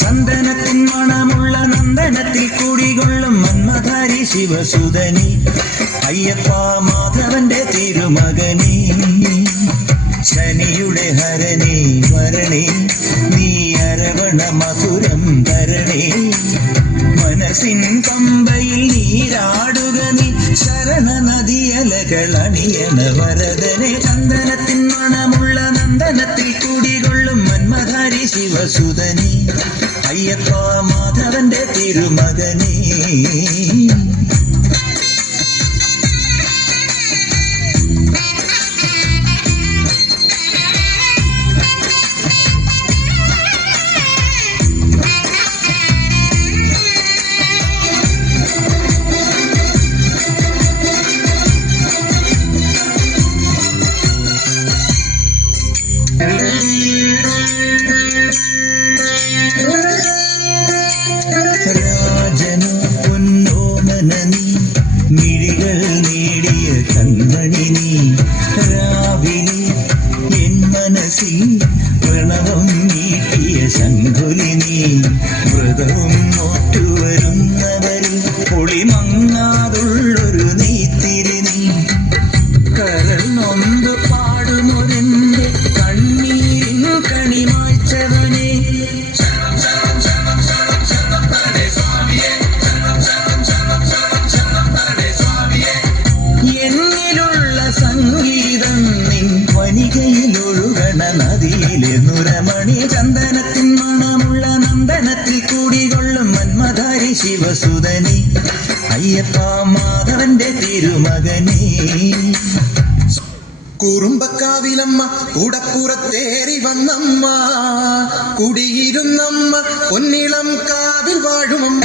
ചന്ദനത്തിൻ മണമുള്ള നന്ദനത്തിൽ കൂടികൊള്ളും മന്മധാരി ശിവസുതനി അയ്യപ്പ മാധവന്റെ തിരുമകനി ശനിയുടെ ഹരണി വരണേ നീ അരവണ മധുരം തരണേ മനസ്സിൻ പമ്പയിൽ നീരാടുക നീ ശരണ നദിയലകൾ അണിയണ വരദനെ ചന്ദനത്തിൻ മണമുള്ള നന്ദനത്തിൽ കൂടികൊള്ളും മന്മധാരി ശിവസുതനി അയ്യപ്പ മാധവന്റെ തിരുമകനേ രാജനു പൊന്നോമന നീ മിഴികൾ നേടിയ കൺമണി നീ രാവിലെ എൻ മനസ്സിൽ പ്രണവം നീട്ടിയ ശംഖുലി നീ വ്രതവും നോറ്റുവരുന്നവരിൽ പൊളിമങ്ങാതുള്ളൊരു നീത്തിരി നീ കരൾ നൊന്ത് പാടുമൊരെന്റെ കണ്ണീരിൻ കണിമായ്ച്ചവനെ എന്നിലുള്ള സംഗീതം നിൻ വനികയിലൊഴുകണ നദിയിലെ നുരമണി ചന്ദനത്തിൻ മണമുള്ള നന്ദനത്തിൽ കൂടികൊള്ളും മന്മധാരി ശിവസുതനി അയ്യപ്പ മാധവന്റെ തിരുമകനേ കുറുമ്പക്കാവിലമ്മ കൂടപ്പുറത്തേറി വന്നമ്മ കുടിയിരുന്നമ്മ പൊന്നിളം കാവിൽ വാഴുമമ്മ